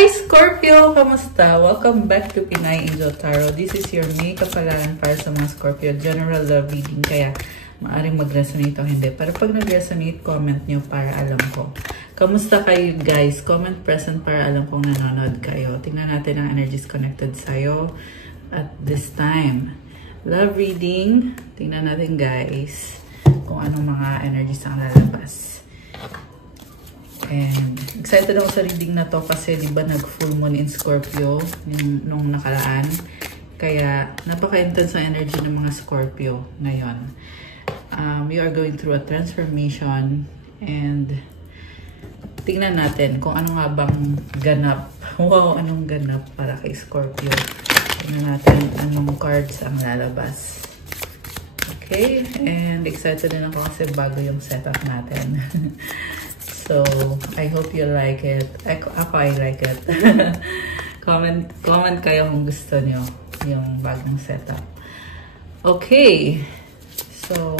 Hi Scorpio! Kamusta? Welcome back to Pinay Angel Tarot. This is your May kapalaran para sa mga Scorpio. General love reading, kaya maaring mag-resonate o hindi. Pero pag nag-resonate, comment nyo para alam ko. Kamusta kayo guys? Comment present para alam kong nanonood kayo. Tingnan natin ang energies connected sa'yo at this time. Love reading. Tingnan natin guys kung anong mga energies ang lalabas. And excited ako sa reading na to kasi di ba nag-full moon in Scorpio nung nakaraan. Kaya napaka-intense ang energy ng mga Scorpio ngayon. We are going through a transformation and tingnan natin kung ano nga bang ganap. Wow, anong ganap para kay Scorpio. Tingnan natin anong cards ang lalabas. Okay, and excited din ako kasi bago yung setup natin. So, I hope you like it. Ako, I like it. comment kayo kung gusto nyo yung bagong setup. Okay. So,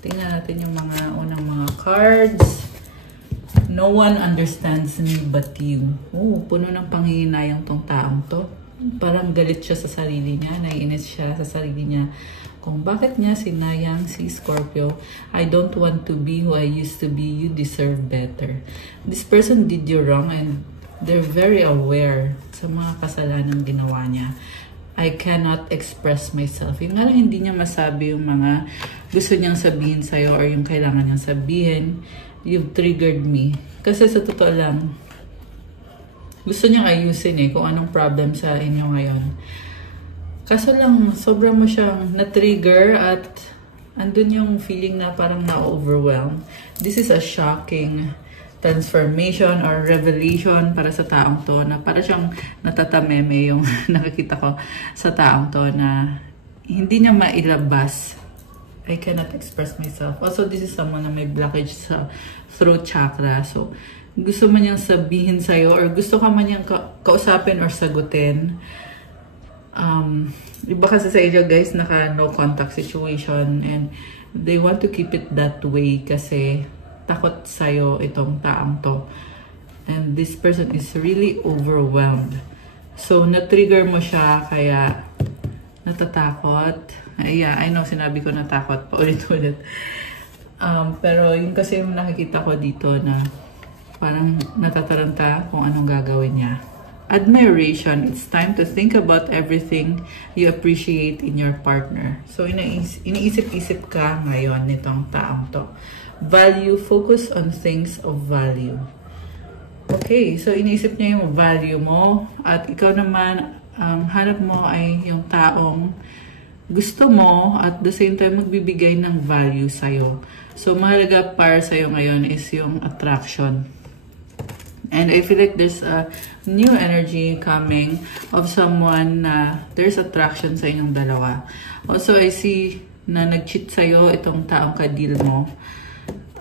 tingnan natin yung mga unang mga cards. No one understands me but you. Oh, puno ng panghihinayang tong taong to. Parang galit siya sa sarili niya. Naiinis siya sa sarili niya kung bakit niya sinayang si Scorpio. I don't want to be who I used to be. You deserve better. This person did you wrong and they're very aware sa mga kasalanan ginawa niya. I cannot express myself. Yung nga lang hindi niya masabi yung mga gusto niyang sabihin sa'yo or yung kailangan niyang sabihin. You've triggered me. Kasi sa totoo lang, gusto niyang ayusin kung anong problem sa inyo ngayon. Kaso lang, sobrang mo siyang na-trigger at andun yung feeling na parang na-overwhelm. This is a shocking transformation or revelation para sa taong to na para siyang natatameme yung nakikita ko sa taong to na hindi niya mailabas. I cannot express myself. Also, this is someone na may blockage sa throat chakra. So, gusto man niyang sabihin sa'yo or gusto ka man niyang kausapin or sagutin. Iba kasi sa inyo guys, naka no contact situation and they want to keep it that way kasi takot sa'yo itong taong to. And this person is really overwhelmed. So, na-trigger mo siya kaya natatakot. Yeah, I know, sinabi ko natakot pa ulit-ulit. Pero yun kasi yung nakikita ko dito na parang natataranta kung anong gagawin niya. Admiration. It's time to think about everything you appreciate in your partner. So, iniisip-isip ka ngayon nitong taong to. Value. Focus on things of value. Okay. So, iniisip niya yung value mo. At ikaw naman, ang hanap mo ay yung taong gusto mo at the same time magbibigay ng value sa'yo. So, mahalaga para sa'yo ngayon is yung attraction. And I feel like there's a new energy coming of someone na there's attraction sa inyong dalawa. Also, I see na nag-cheat sa'yo itong taong ka-deal mo.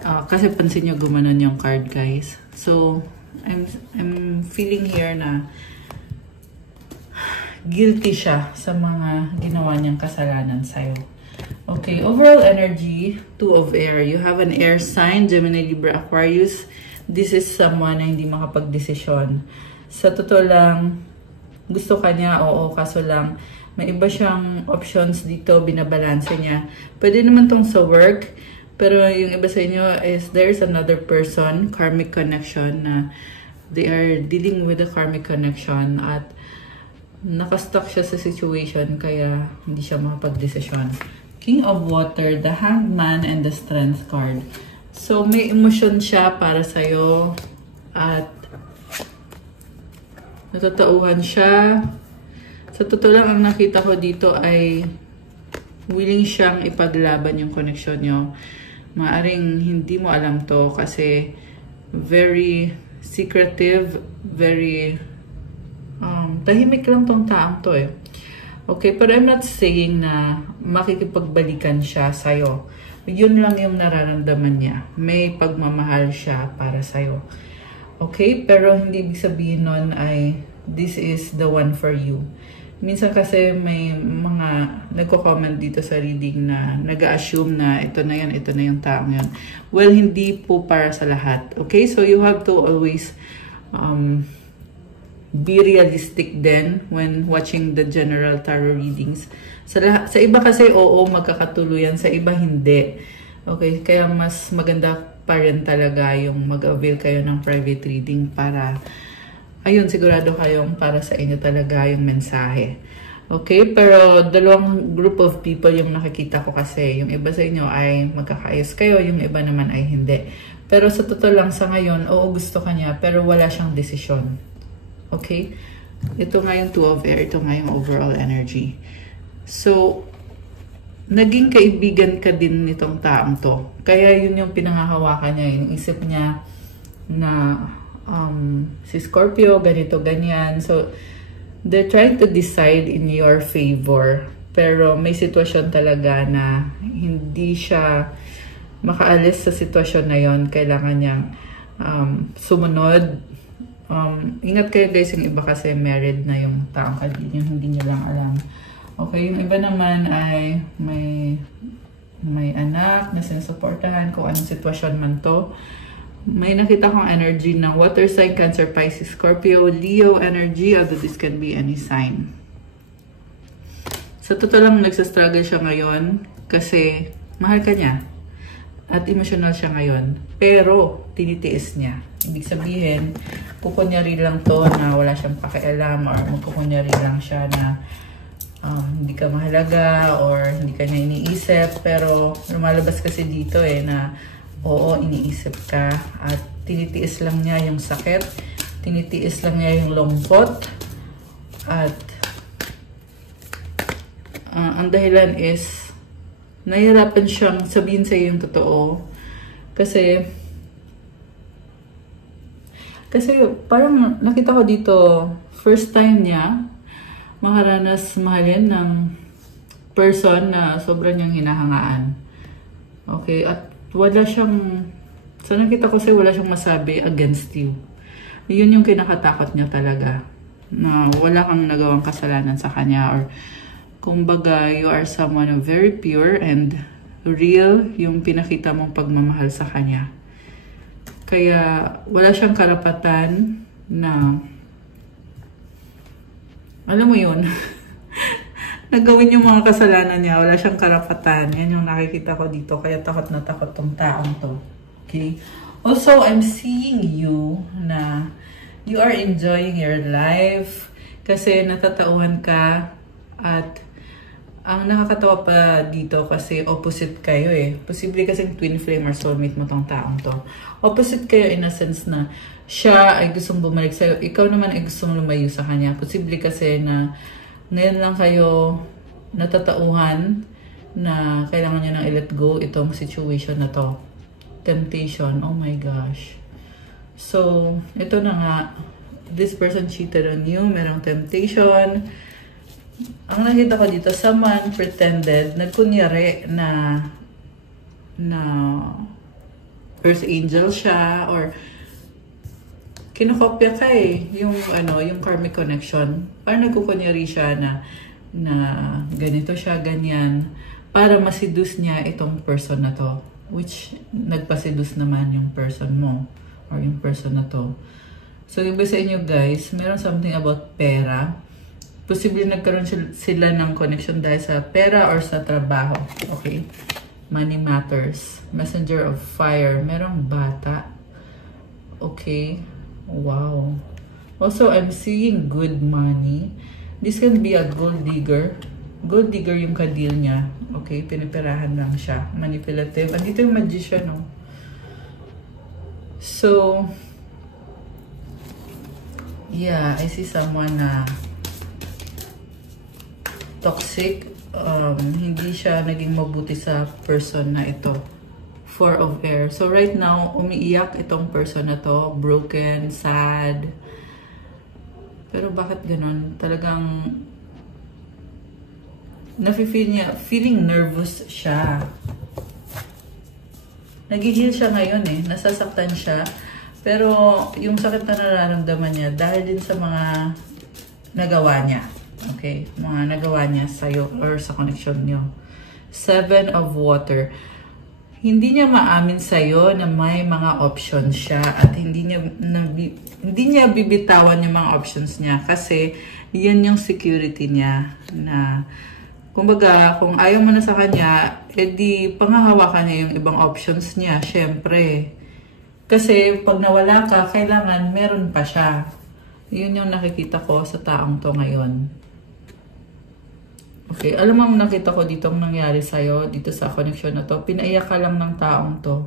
Kasi pansin nyo gumanon yung card, guys. So, I'm feeling here na guilty siya sa mga ginawa niyang kasalanan sa'yo. Okay, overall energy, 2 of air. You have an air sign, Gemini, Libra, Aquarius. This is someone na hindi makapag-desisyon. Sa totoo lang, gusto ka niya, oo, kaso lang, may iba siyang options dito, binabalanse niya. Pwede naman tong sa work, pero yung iba sa inyo is there's another person, karmic connection, na they are dealing with a karmic connection at nakastuck siya sa situation kaya hindi siya makapag-desisyon. King of Water, the Hangman, and the Strength card. So, may emosyon siya para sa'yo at natatauhan siya. Sa totoo lang, ang nakita ko dito ay willing siyang ipaglaban yung connection nyo. Maaring hindi mo alam to kasi very secretive, very tahimik lang tong taong to Okay, pero I'm not saying na makikipagbalikan siya sa'yo. Yun lang yung nararamdaman niya. May pagmamahal siya para sa'yo. Okay? Pero hindi ibig sabihin nun ay this is the one for you. Minsan kasi may mga nagko-comment dito sa reading na nag-assume na ito na yung taong yan. Well, hindi po para sa lahat. Okay? So you have to always be realistic din when watching the general tarot readings. Sa iba kasi, oo, magkakatuluyan. Sa iba, hindi. Okay? Kaya mas maganda pa rin talaga yung mag-avail kayo ng private reading para, ayun, sigurado kayong para sa inyo talaga yung mensahe. Okay? Pero dalawang group of people yung nakikita ko kasi. Yung iba sa inyo ay magkakaayos kayo, yung iba naman ay hindi. Pero sa totoo lang sa ngayon, oo, gusto ka niya, pero wala siyang desisyon. Okay? Ito nga yung Two of Air, ito nga yung overall energy. So, naging kaibigan ka din nitong taong to. Kaya yun yung pinangahawakan niya, yung isip niya na si Scorpio, ganito, ganyan. So, they're trying to decide in your favor. Pero may sitwasyon talaga na hindi siya makaalis sa sitwasyon na yon. Kailangan niyang sumunod. Ingat kayo guys, yung iba kasi married na yung taong kalin, yung hindi niya lang alam. Okay, yung iba naman ay may anak na sinusuportahan kung anong sitwasyon man to. May nakita kong energy ng water sign, Cancer, Pisces, Scorpio, Leo energy, although this can be any sign. Sa totoo lang, nagsastruggle siya ngayon kasi mahal ka niya at emotional siya ngayon. Pero, tinitiis niya. Ibig sabihin, kukunyari lang to na wala siyang pakialam or magkukunyari lang siya na hindi ka mahalaga or hindi ka niya iniisip. Pero, lumalabas kasi dito na oo, iniisip ka at tinitiis lang niya yung sakit, tinitiis lang niya yung lungkot at ang dahilan is nahihirapan siyang sabihin sa iyo yung totoo kasi parang nakita ko dito first time niya makaranas mahalin ng person na sobrang niyang hinahangaan. Okay, at wala siyang, sa nakita ko kasi wala siyang masabi against you. Yun yung kinakatakot niya talaga. Na wala kang nagawang kasalanan sa kanya or kumbaga you are someone very pure and real yung pinakita mong pagmamahal sa kanya. Kaya wala siyang karapatan na, alam mo yun, nagawin yung mga kasalanan niya, wala siyang karapatan. Yan yung nakikita ko dito. Kaya takot na takot tong taong to. Okay? Also, I'm seeing you na you are enjoying your life kasi natatauhan ka at ang nakakatawa pa dito kasi opposite kayo Posible kasing twin flame or soulmate mo tong taong to. Opposite kayo in a sense na siya ay gustong bumalik sa'yo. Ikaw naman ay gustong lumayo sa kanya. Posible kasi na ngayon lang kayo natatauhan na kailangan nyo nang i-let go itong situation na to. Temptation. Oh my gosh. So, ito na nga. This person cheated on you. Merong temptation. Ang nakita ko dito, someone pretended, nagkunyari na Earth Angel siya or kinokopya ka yung karmic connection. Parang nagkukunyari siya na ganito siya, ganyan, para masidus niya itong person na to. Which, nagpasidus naman yung person mo or yung person na to. So, iba sa inyo guys, meron something about pera. Posible nagkaroon sila ng connection dahil sa pera or sa trabaho. Okay? Money matters. Messenger of fire. Merong bata. Okay? Wow. Also, I'm seeing good money. This can be a gold digger. Gold digger yung ka-deal niya. Okay? Pinipirahan lang siya. Manipulative. Andito yung magician, no? So, yeah, I see someone na toxic. Hindi siya naging mabuti sa person na ito. Four of Air. So right now, umiiyak itong person na to. Broken, sad. Pero bakit ganun? Talagang nafe-feel niya, feeling nervous siya. Nag-heal siya ngayon nasasaktan siya. Pero yung sakit na nararamdaman niya dahil din sa mga nagawa niya. Okay? Mga nagawa niya sa'yo or sa connection niyo. 7 of Water. hindi niya maamin sa'yo na may mga options siya at hindi niya bibitawan yung mga options niya kasi yun yung security niya na kumbaga kung ayaw mo na sa kanya, edi pangahawakan niya yung ibang options niya, syempre. Kasi pag nawala ka, kailangan meron pa siya. Yun yung nakikita ko sa taong to ngayon. Okay, alam mo nakita ko dito ang nangyari sa'yo, dito sa connection na to. Pinaiyak ka lang ng taong to.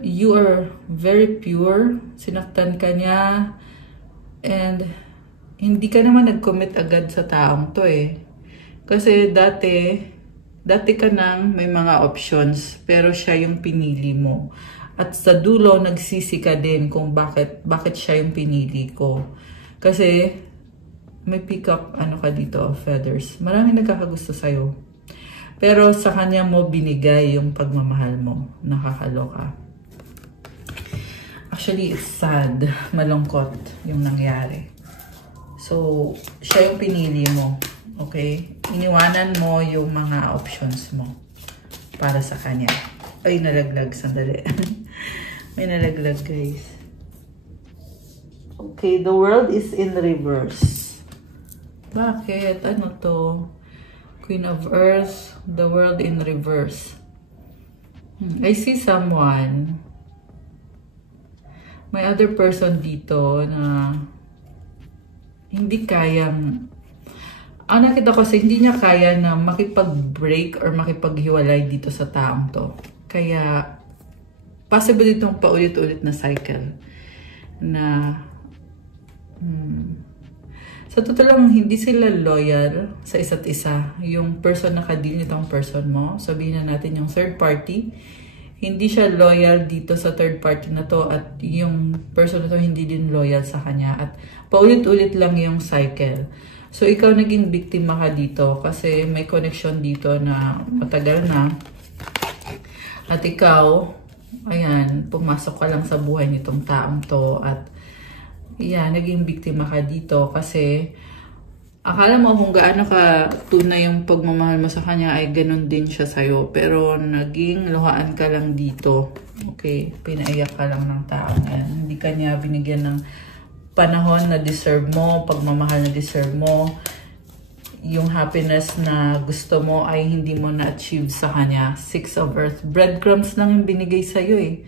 You are very pure. Sinaktan ka niya. And hindi ka naman nag-commit agad sa taong to eh. Kasi dati ka nang may mga options. Pero siya yung pinili mo. At sa dulo, nagsisi ka din kung bakit siya yung pinili ko. Kasi may pick up ka dito, feathers. Maraming nagkakagusto sa'yo. Pero sa kanya mo binigay yung pagmamahal mo. Nakakaloka. Actually, it's sad. Malungkot yung nangyari. So, siya yung pinili mo. Okay? Iniwanan mo yung mga options mo para sa kanya. Ay, nalaglag. Sandali. May nalaglag, guys. Okay, the world is in reverse. Bakit? Ano to? Queen of Earth, the world in reverse. I see someone. May other person dito na hindi kayang... Ang nakita ko kasi hindi niya kaya na makipag-break or makipaghiwalay dito sa taong to. Kaya, possible itong paulit-ulit na cycle na... Sa totoo lang, hindi sila loyal sa isa't isa. Yung person na kadil nitong person mo, sabihin na natin yung third party, hindi siya loyal dito sa third party na to at yung person na to hindi din loyal sa kanya. At paulit-ulit lang yung cycle. So, ikaw naging biktima ka dito kasi may connection dito na matagal na. At ikaw, ayan, pumasok ka lang sa buhay nitong taong to at yeah, naging biktima ka dito kasi akala mo kung gaano ka tunay yung pagmamahal mo sa kanya ay ganun din siya sa'yo. Pero naging luhaan ka lang dito. Okay, pinaiyak ka lang ng tao yan. Hindi ka niya binigyan ng panahon na deserve mo, pagmamahal na deserve mo. Yung happiness na gusto mo ay hindi mo na-achieve sa kanya. 6 of Earth. Breadcrumbs lang yung binigay sa'yo eh.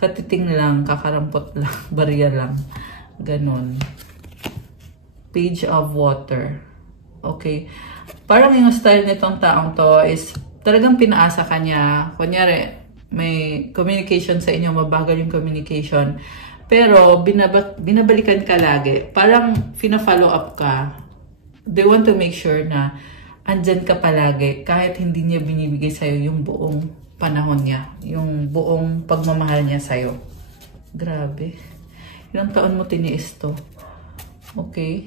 Katiting lang, kakarampot lang, barya lang. Ganon. Page of Water. Okay. Parang yung style nitong taong to is talagang pinaasa ka niya. Kunyari, may communication sa inyo, mabagal yung communication. Pero binabalikan ka lagi. Parang fina-follow up ka. They want to make sure na andyan ka palagi kahit hindi niya binibigay sa'yo yung buong panahon niya. Yung buong pagmamahal niya sa'yo. Grabe. Ilang taon mo tiniis to? Okay.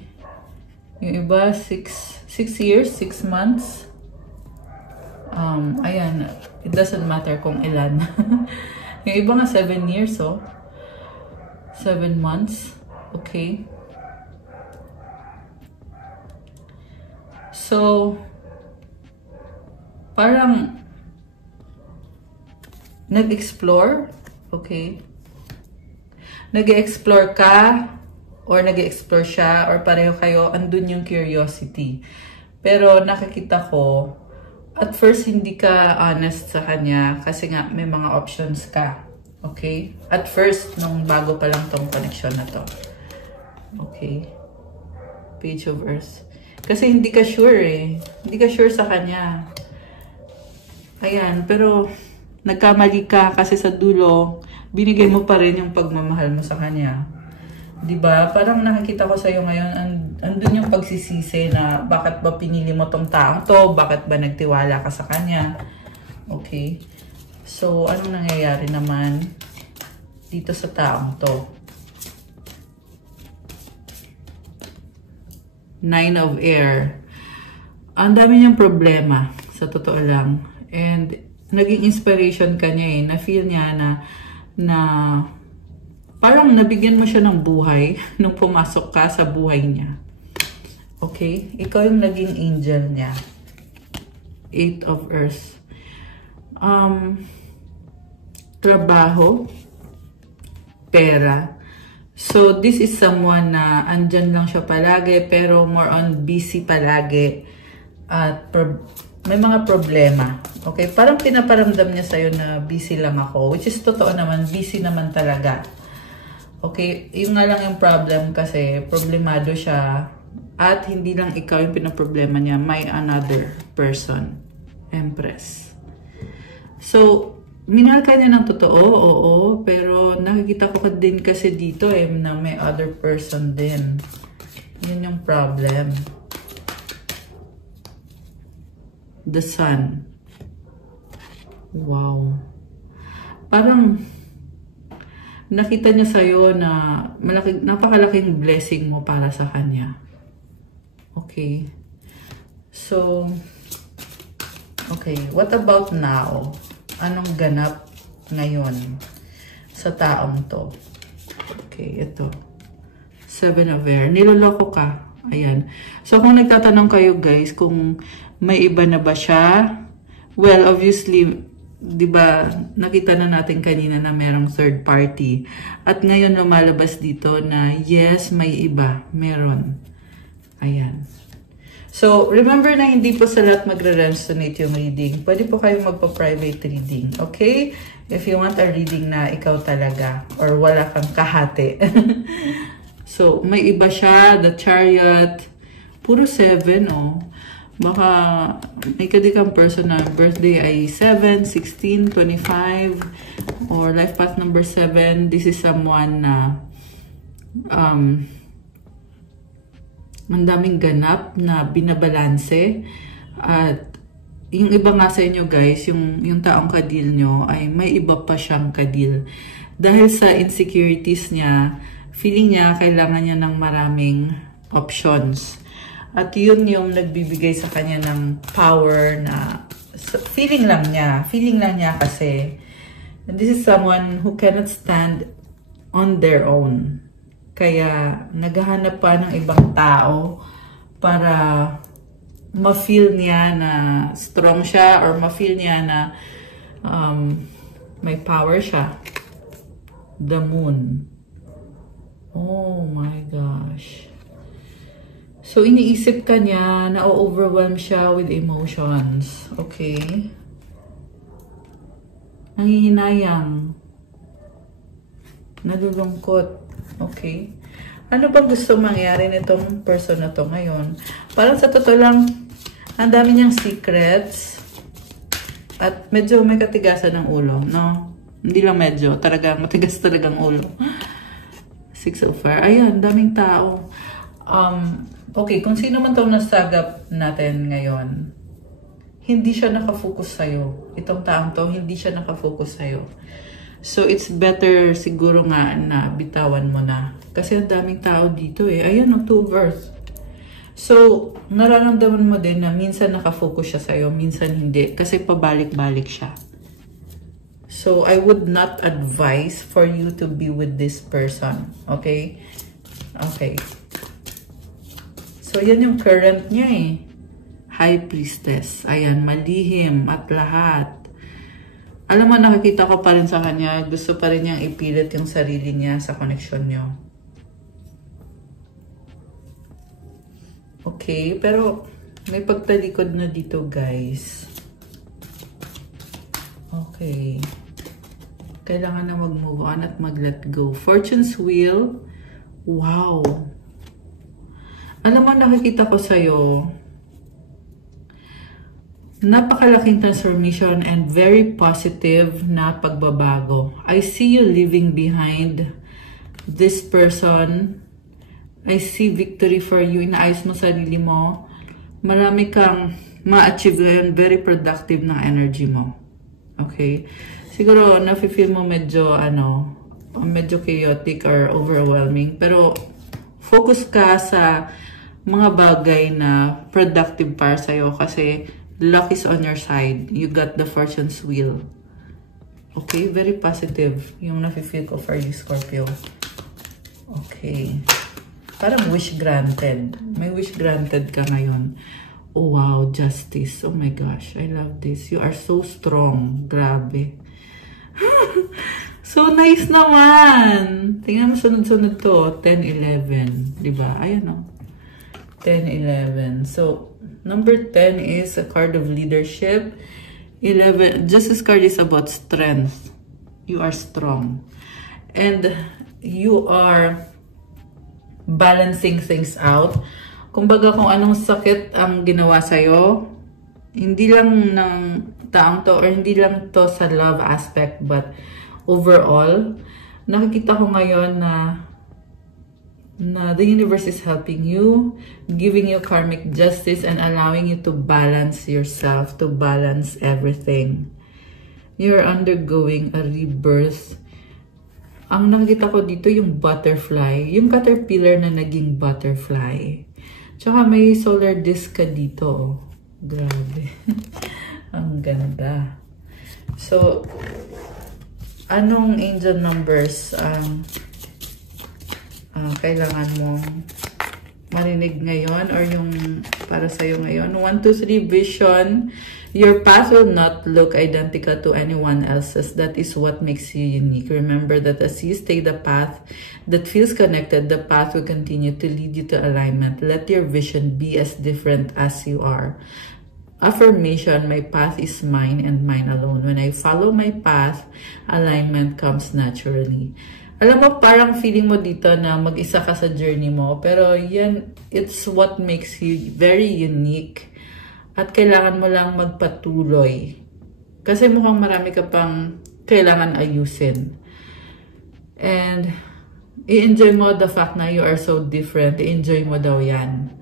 Yung iba, 6 years, 6 months. Ayan. It doesn't matter kung ilan. Yung iba nga 7 years, oh. 7 months. Okay. So, parang nag-explore. Okay. Nag-explore ka or nag-explore siya or pareho kayo, andun yung curiosity. Pero nakikita ko, at first hindi ka honest sa kanya kasi nga may mga options ka. Okay? At first, nung bago pa lang tong connection na to. Okay? Page of Earth. Kasi hindi ka sure eh. Hindi ka sure sa kanya. Ayan, pero nagkamali ka kasi sa dulo, binigay mo pa rin yung pagmamahal mo sa kanya. Diba? Parang nakikita ko sa'yo ngayon, andun yung pagsisisi na bakit ba pinili mo tong taong to? Bakit ba nagtiwala ka sa kanya? Okay. So, anong nangyayari naman dito sa taong to? 9 of Air. Ang dami niyang problema, sa totoo lang. And, naging inspiration ka niya eh. Na-feel niya na parang nabigyan mo siya ng buhay nung pumasok ka sa buhay niya. Okay? Ikaw yung naging angel niya. 8 of Earth. trabaho, pera. So, this is someone na andyan lang siya palagi, pero more on busy palagi. At may mga problema. Okay? Parang pinaparamdam niya sa'yo na busy lang ako. Which is totoo naman, busy naman talaga. Okay? Yung nga lang yung problem kasi, problemado siya. At hindi lang ikaw yung pinaproblema niya, may another person. Empress. So, minahal ka niya ng totoo, oo, pero nakikita ko din kasi dito na may other person din. Yun yung problem. The Sun. Wow. Parang nakita niya sa'yo na napakalaking blessing mo para sa kanya. Okay. So, okay. What about now? Anong ganap ngayon sa taong to? Okay, ito. 7 of Air. Niloloko ka. Ayan. So, kung nagtatanong kayo guys, kung may iba na ba siya? Well, obviously, di ba, nakita na natin kanina na merong third party. At ngayon lumalabas dito na yes, may iba. Meron. Ayan. So, remember na hindi po sa lahat magre-resonate yung reading. Pwede po kayong magpa-private reading. Okay? If you want a reading na ikaw talaga or wala kang kahati. So, may iba siya. The Chariot. Puro 7, oh. Baka may kadikang person na birthday ay 7, 16, 25, or life path number 7. This is someone na ang daming ganap na binabalanse. At yung iba nga sa inyo guys, yung taong kadil nyo ay may iba pa siyang kadil. Dahil sa insecurities niya, feeling niya kailangan niya ng maraming options. At yun yung nagbibigay sa kanya ng power na feeling lang niya kasi. And this is someone who cannot stand on their own. Kaya naghahanap pa ng ibang tao para ma-feel niya na strong siya or ma-feel niya na may power siya. The Moon. Oh my gosh. So, iniisip ka niya, na-overwhelm siya with emotions. Okay? Nangihinayang. Nalulungkot. Okay? Ano ba gusto mangyari nitong person na to ngayon? Parang sa totoo lang, ang dami niyang secrets. At medyo may katigasan ng ulo, no? Hindi lang medyo. Talaga, matigas talagang ulo. 6 of Fire. Ayan, daming tao. Okay, kung sino man itong nasagap natin ngayon, hindi siya nakafocus sa'yo. Itong taong to, hindi siya nakafocus sa'yo. So, it's better siguro nga na bitawan mo na. Kasi ang daming tao dito eh. Ayan, 2 of Earth. So, nararamdaman mo din na minsan nakafocus siya sa'yo, minsan hindi. Kasi pabalik-balik siya. So, I would not advise for you to be with this person. Okay? Okay. So, yan yung current niya eh. High Priestess. Ayan, malihim at lahat. Alam mo, nakikita ko pa rin sa kanya, gusto pa rin niyang ipilit yung sarili niya sa connection niyo. Okay, pero may pagtalikod na dito, guys. Okay. Kailangan na mag-move on at mag-let go. Fortune's Wheel. Wow. Alam mo, nakikita ko sa'yo, napakalaking transformation and very positive na pagbabago. I see you leaving behind this person. I see victory for you. Inaayos mo sarili mo. Marami kang ma-achieve ngayon. Very productive na energy mo. Okay? Siguro, nafe-feel mo medyo, medyo chaotic or overwhelming. Pero, focus ka sa mga bagay na productive para sa'yo kasi luck is on your side. You got the Fortune's Wheel. Okay? Very positive yung nafe-feel ko for you, Scorpio. Okay. Parang wish granted. May wish granted ka ngayon. Oh, wow. Justice. Oh my gosh. I love this. You are so strong. Grabe. So nice naman. Tingnan mo sunod-sunod to. 10, 11. Diba? Ayan o. 10, 11. So, number 10 is a card of leadership. 11, Justice card is about strength. You are strong. And you are balancing things out. Kumbaga kung anong sakit ang ginawa sa'yo, hindi lang ng taong to, or hindi lang to sa love aspect, but overall, nakikita ko ngayon na the universe is helping you, giving you karmic justice, and allowing you to balance yourself, to balance everything. You're undergoing a rebirth. Ang nakikita ko dito yung butterfly, yung caterpillar na naging butterfly. Tsaka may solar disc ka dito. Grabe. Ang ganda. So, anong angel numbers kailangan mong marinig ngayon or yung para sa'yo ngayon? 1, 2, 3, vision. Your path will not look identical to anyone else's. That is what makes you unique. Remember that as you stay the path that feels connected, the path will continue to lead you to alignment. Let your vision be as different as you are. Affirmation, my path is mine and mine alone. When I follow my path, alignment comes naturally. Alam mo, parang feeling mo dito na mag-isa ka sa journey mo. Pero yan, it's what makes you very unique. At kailangan mo lang magpatuloy. Kasi mukhang marami ka pang kailangan ayusin. And i-enjoy mo the fact na you are so different. I-enjoy mo daw yan.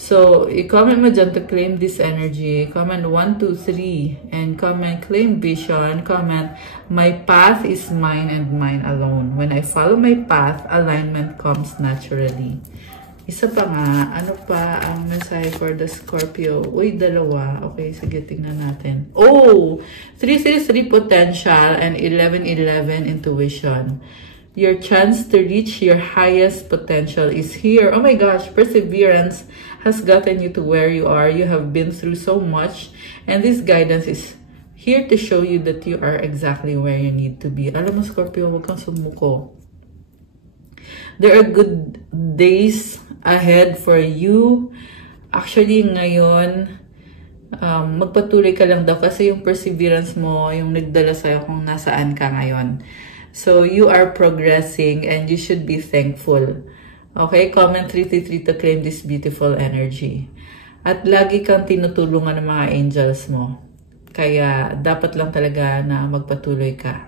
So, i-comment mo dyan to claim this energy. Comment 1, 2, 3. And comment claim vision. Comment, my path is mine and mine alone. When I follow my path, alignment comes naturally. Isa pa nga, ano pa ang mensahe for the Scorpio? Uy, dalawa. Okay, sige, tingnan natin. Oh! 3, potential and 11, intuition. Your chance to reach your highest potential is here. Oh my gosh, perseverance has gotten you to where you are. You have been through so much, and this guidance is here to show you that you are exactly where you need to be. Alam mo, Scorpio, huwag kang sumuko. There are good days ahead for you. Actually, ngayon, magpatuloy ka lang daw kasi yung perseverance mo, yung nagdala sa'yo kung nasaan ka ngayon. So, you are progressing and you should be thankful. Okay? Comment 333 to claim this beautiful energy. At lagi kang tinutulungan ng mga angels mo. Kaya, dapat lang talaga na magpatuloy ka.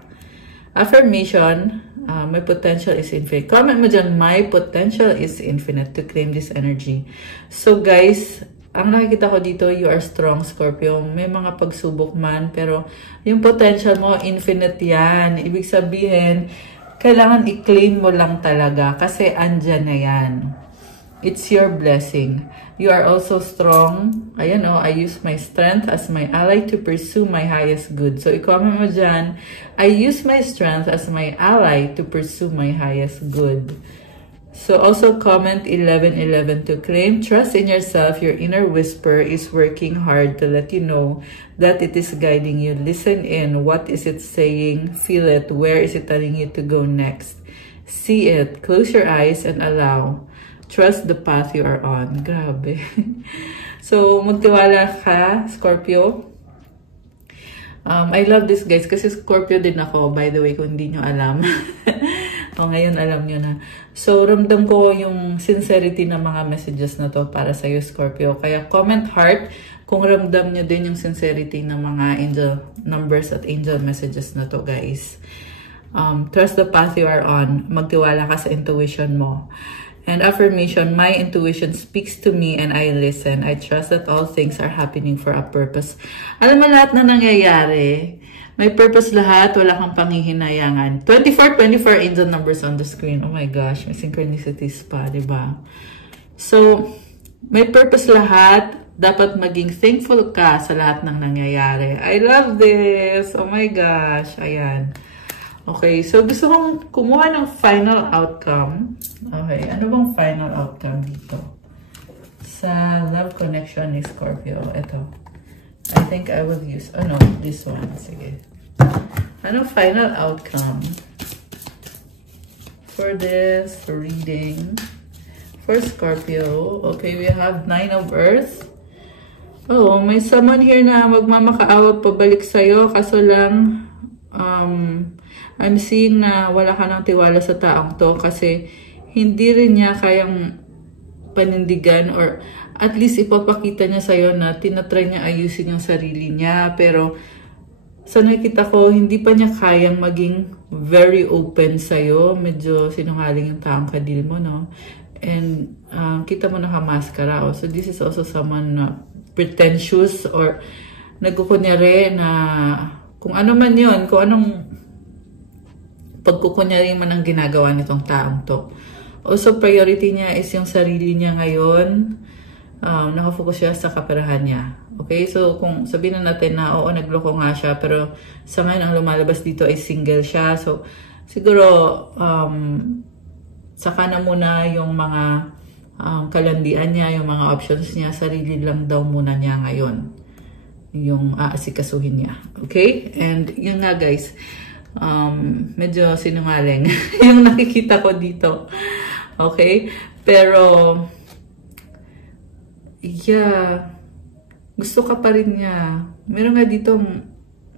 Affirmation, my potential is infinite. Comment mo dyan, my potential is infinite to claim this energy. So, guys, ang nakikita ko dito, you are strong, Scorpio. May mga pagsubok man, pero yung potential mo, infinite yan. Ibig sabihin, kailangan i-claim mo lang talaga kasi andyan na yan. It's your blessing. You are also strong. Ayan o, I use my strength as my ally to pursue my highest good. So, i-comment mo dyan, I use my strength as my ally to pursue my highest good. So, also comment 11 to claim. Trust in yourself. Your inner whisper is working hard to let you know that it is guiding you. Listen in. What is it saying? Feel it. Where is it telling you to go next? See it. Close your eyes and allow. Trust the path you are on. Grabe. So, magtiwala ka, Scorpio. I love this, guys, kasi Scorpio din ako, by the way, kung hindi nyo alam. O, ngayon alam nyo na. So, ramdam ko yung sincerity ng mga messages na to para sa'yo, Scorpio. Kaya comment heart kung ramdam nyo din yung sincerity ng mga angel numbers at angel messages na to, guys. Trust the path you are on. Magtiwala ka sa intuition mo. And affirmation, my intuition speaks to me and I listen. I trust that all things are happening for a purpose. Alam mo, lahat na nangyayari, may purpose lahat, wala kang panghihinayangan. 24 angel numbers on the screen. Oh my gosh, may synchronicities pa, diba? So, may purpose lahat. Dapat maging thankful ka sa lahat ng nangyayari. I love this! Oh my gosh, ayan. Okay, so gusto kong kumuha ng final outcome. Okay, ano bang final outcome dito? Sa love connection ni Scorpio. Ito. I think I will use, oh no, this one. Sige. Ano final outcome for this reading for Scorpio? Okay, we have 9 of Earth. Oh, may someone here na magmamakaawa pabalik sa'yo. Kaso lang, I'm seeing na wala ka ng tiwala sa taong to kasi hindi rin niya kayang panindigan or at least ipapakita niya sa'yo na tinatry niya ayusin yung sarili niya. Pero sa nakikita ko, hindi pa niya kayang maging very open sa'yo. Medyo sinungaling yung taong kadil mo, no? And kita mo nakamaskara. So this is also someone na pretentious or nagkukunyari na kung ano man yun, kung anong pagkukunyari man ang ginagawa nitong taong to. Also, priority niya is yung sarili niya ngayon. Nakafocus siya sa kaperahan niya. Okay? So, kung sabihin na natin na, oo, nagloko nga siya, pero sa ngayon, ang lumalabas dito ay single siya. So, siguro, saka na muna yung mga kalandian niya, yung mga options niya, sarili lang daw muna niya ngayon. Yung aasikasuhin niya. Okay? And yun nga, guys, medyo sinungaling yung nakikita ko dito. Okay? Pero, yeah, gusto ka pa rin niya. Meron nga dito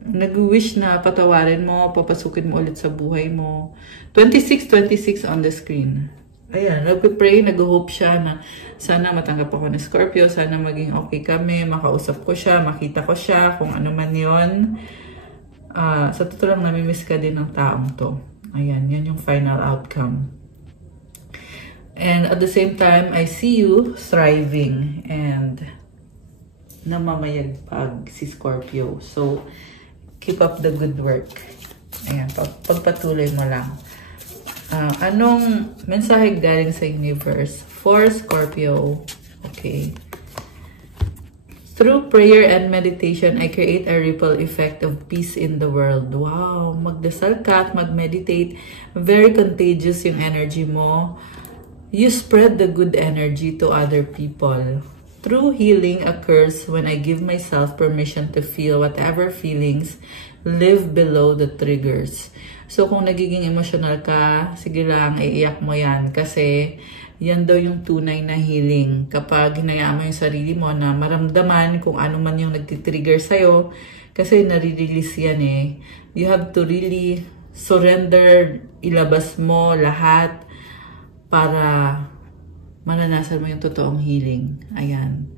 nag-wish na patawarin mo, papasukin mo ulit sa buhay mo. 26 on the screen. Ayan, nag-pray, nag-hope siya na sana matanggap ako ni Scorpio, sana maging okay kami, makausap ko siya, makita ko siya, kung ano man yun. Sa totoo lang, namimiss ka din ng taong to. Ayan, yan yung final outcome. And at the same time, I see you thriving and namamayagpag si Scorpio. So, keep up the good work. Ayan, pagpatuloy mo lang. Anong mensahe galing sa universe for Scorpio? Okay. Through prayer and meditation, I create a ripple effect of peace in the world. Wow! Magdasal ka at mag-meditate. Very contagious yung energy mo. You spread the good energy to other people. True healing occurs when I give myself permission to feel whatever feelings live below the triggers. So, kung nagiging emotional ka, sige lang, iiyak mo yan. Kasi, yan daw yung tunay na healing. Kapag hinayaan mo yung sarili mo na maramdaman kung ano man yung nagtitrigger sa'yo, kasi nare-release yan eh. You have to really surrender, ilabas mo lahat para mananasan mo yung totoong healing. Ayan.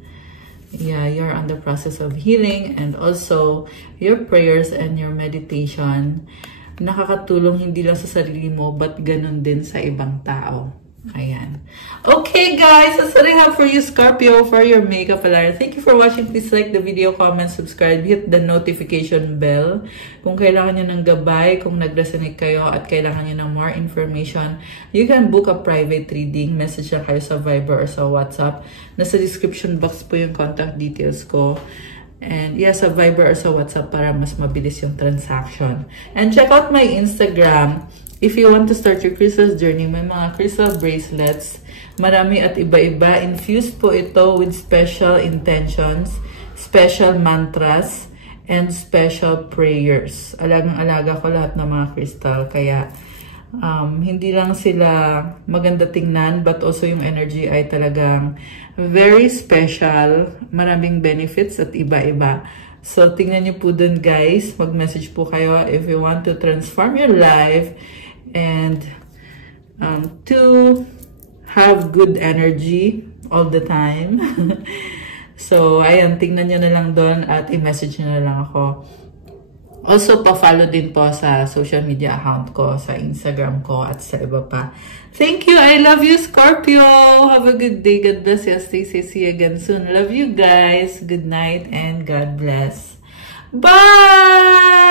Yeah, you're on the process of healing and also your prayers and your meditation nakakatulong hindi lang sa sarili mo but ganun din sa ibang tao. Ayan. Okay guys, that's what I have for you, Scorpio, for your makeup alarm. Thank you for watching. Please like the video, comment, subscribe, hit the notification bell. Kung kailangan nyo ng gabay, kung nag-resonate kayo at kailangan nyo ng more information, you can book a private reading. Message lang kayo sa Viber or sa WhatsApp. Nasa description box po yung contact details ko. And yeah, sa Viber or sa WhatsApp para mas mabilis yung transaction. And check out my Instagram. If you want to start your crystal journey, may mga crystal bracelets. Marami at iba-iba. Infused po ito with special intentions, special mantras, and special prayers. Alagang-alaga ko lahat ng mga crystal. Kaya, hindi lang sila maganda tingnan, but also yung energy ay talagang very special. Maraming benefits at iba-iba. So, tingnan niyo po dun guys. Mag-message po kayo if you want to transform your life and to have good energy all the time. So, ayan, tingnan nyo na lang doon at i-message nyo na lang ako. Also, pa-follow din po sa social media account ko, sa Instagram ko at sa iba pa. Thank you! I love you, Scorpio! Have a good day. God bless you. Stay safe. See you again soon. Love you guys. Good night and God bless. Bye!